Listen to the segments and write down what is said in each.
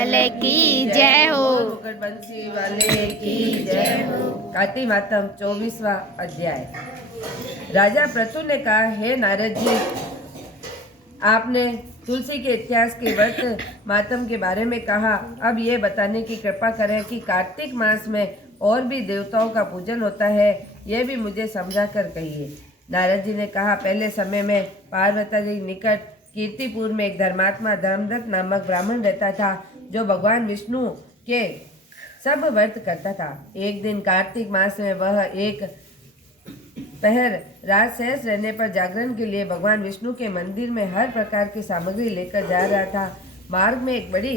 वाले की जय हो। मुकुट बंसी वाले की जय हो। कार्तिक मातम 24वां अध्याय। राजा प्रतु ने कहा, हे नारद जी, आपने तुलसी के इतिहास के व्रत मातम के बारे में कहा। अब ये बताने की कृपा करें कि कार्तिक मास में और भी देवताओं का पूजन होता है, यह भी मुझे समझा कर कहिए। नारद जी ने कहा, पहले समय में पार्वती जी निकट कीर्तिपुर में एक धर्मात्मा धर्मदत्त नामक ब्राह्मण रहता था, जो भगवान विष्णु के सब व्रत करता था। एक दिन कार्तिक मास में वह एक पहर रात शेष रहने पर जागरण के लिए भगवान विष्णु के मंदिर में हर प्रकार की सामग्री लेकर जा रहा था। मार्ग में एक बड़ी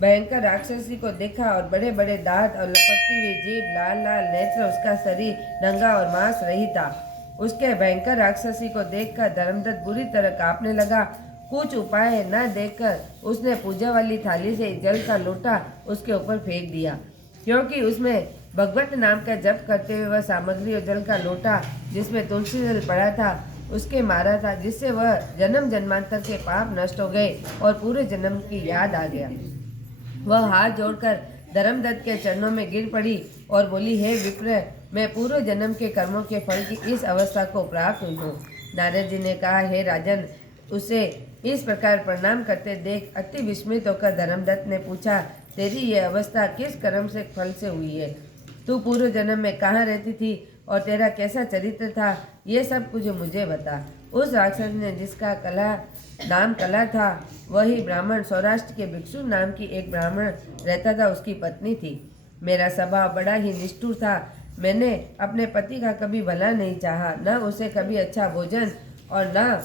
भयंकर राक्षसी को देखा और बड़े बड़े दांत और लपकती हुई जीभ, लाल लाल नेत्र, उसका शरीर नंगा और मांस रहित था। उसके भयंकर राक्षसी को देखकर धर्मदत्त बुरी तरह कांपने लगा। कुछ उपाय न देखकर उसने पूजा वाली थाली से जल का लोटा उसके ऊपर फेंक दिया, क्योंकि उसमें भगवत नाम का जप करते हुए वह सामग्री और जल का लोटा जिसमें तुलसी जल पड़ा था उसके मारा था, जिससे वह जन्म जन्मांतर के पाप नष्ट हो गए और पूरे जन्म की याद आ गया। वह हाथ जोड़कर धर्मदत्त के चरणों में गिर पड़ी और बोली, हे विप्र, मैं पूर्व जन्म के कर्मों के फल की इस अवस्था को प्राप्त हुई हूँ। नारद जी ने कहा, हे राजन, उसे इस प्रकार प्रणाम करते देख अति विस्मित होकर धर्मदत्त ने पूछा, तेरी ये अवस्था किस कर्म से फल से हुई है? तू पूर्व जन्म में कहाँ रहती थी और तेरा कैसा चरित्र था, ये सब कुछ मुझे बता। उस राक्षस ने, जिसका कला था, वही ब्राह्मण सौराष्ट्र के भिक्षु नाम की एक ब्राह्मण रहता था, उसकी पत्नी थी। मेरा स्वभाव बड़ा ही निष्ठुर था। मैंने अपने पति का कभी भला नहीं चाहा, न उसे कभी अच्छा भोजन और न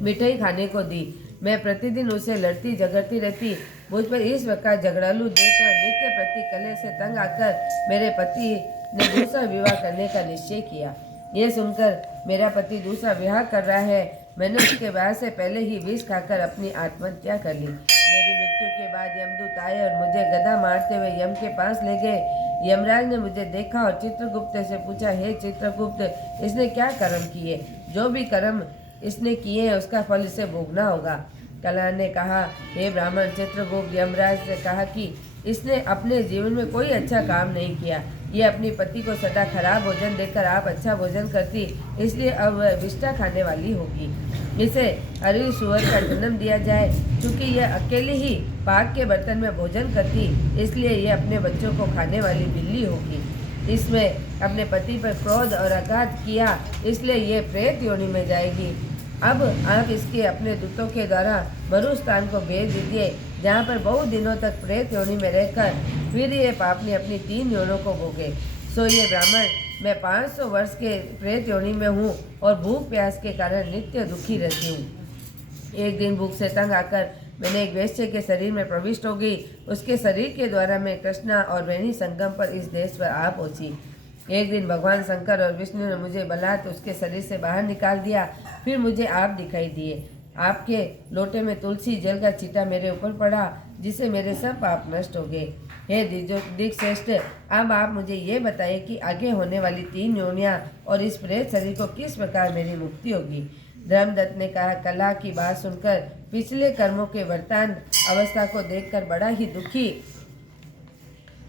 मिठाई खाने को दी। मैं प्रतिदिन उसे लड़ती झगड़ती रहती। मुझ पर इस प्रकार झगड़ालू देखकर नित्य प्रति कलह से तंग आकर मेरे पति ने दूसरा विवाह करने का निश्चय किया। यह सुनकर मेरा पति दूसरा विवाह कर रहा है, मैंने उसके विवाह से पहले ही विष खाकर अपनी आत्महत्या कर ली। मेरी मृत्यु के बाद यमदूत आए और मुझे गदा मारते हुए यम के पास ले गए। यमराज ने मुझे देखा और चित्रगुप्त से पूछा, हे चित्रगुप्त, इसने क्या कर्म किए? जो भी कर्म इसने किए हैं उसका फल इसे भोगना होगा। कला ने कहा, हे ब्राह्मण चित्रगुप्त, यमराज से कहा कि इसने अपने जीवन में कोई अच्छा काम नहीं किया। ये अपनी पति को सदा खराब भोजन देकर आप अच्छा भोजन करती, इसलिए अब वह विष्ठा खाने वाली होगी। इसे अरी सुअर का जन्म दिया जाए, क्योंकि यह अकेले ही पाक के बर्तन में भोजन करती, इसलिए यह अपने बच्चों को खाने वाली बिल्ली होगी। इसमें अपने पति पर क्रोध और आघात किया, इसलिए यह प्रेत योनि में जाएगी। अब आप इसके अपने दूतों के द्वारा मरुस्थान को भेज दीजिए, जहाँ पर बहुत दिनों तक प्रेत योनि में रहकर फिर ये पापनी अपनी 3 योनों को भोगे। सो ये ब्राह्मण, मैं 500 वर्ष के प्रेत योनि में हूँ और भूख प्यास के कारण नित्य दुखी रहती हूँ। एक दिन भूख से तंग आकर मैंने एक वेश्य के शरीर में प्रविष्ट हो गई। उसके शरीर के द्वारा मैं कृष्णा और वैनी संगम पर इस देश पर आ पहुँची। एक दिन भगवान शंकर और विष्णु ने मुझे बलात् उसके शरीर से बाहर निकाल दिया। फिर मुझे आप दिखाई दिए। आपके लोटे में तुलसी जल का छींटा मेरे ऊपर पड़ा, जिससे मेरे सब पाप नष्ट हो गए। हे दिक्श्रेष्ठ, अब आप मुझे ये बताइए कि आगे होने वाली 3 योनियाँ और इस प्रेत शरीर को किस प्रकार मेरी मुक्ति होगी। धर्मदत्त ने कहा, कला की बात सुनकर पिछले कर्मों के वर्तमान अवस्था को देखकर बड़ा ही दुखी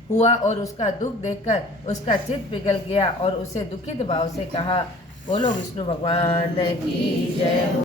हुआ और उसका दुख देखकर उसका चित्त पिघल गया और उसे दुखित भाव से कहा, बोलो विष्णु भगवान की जय हो।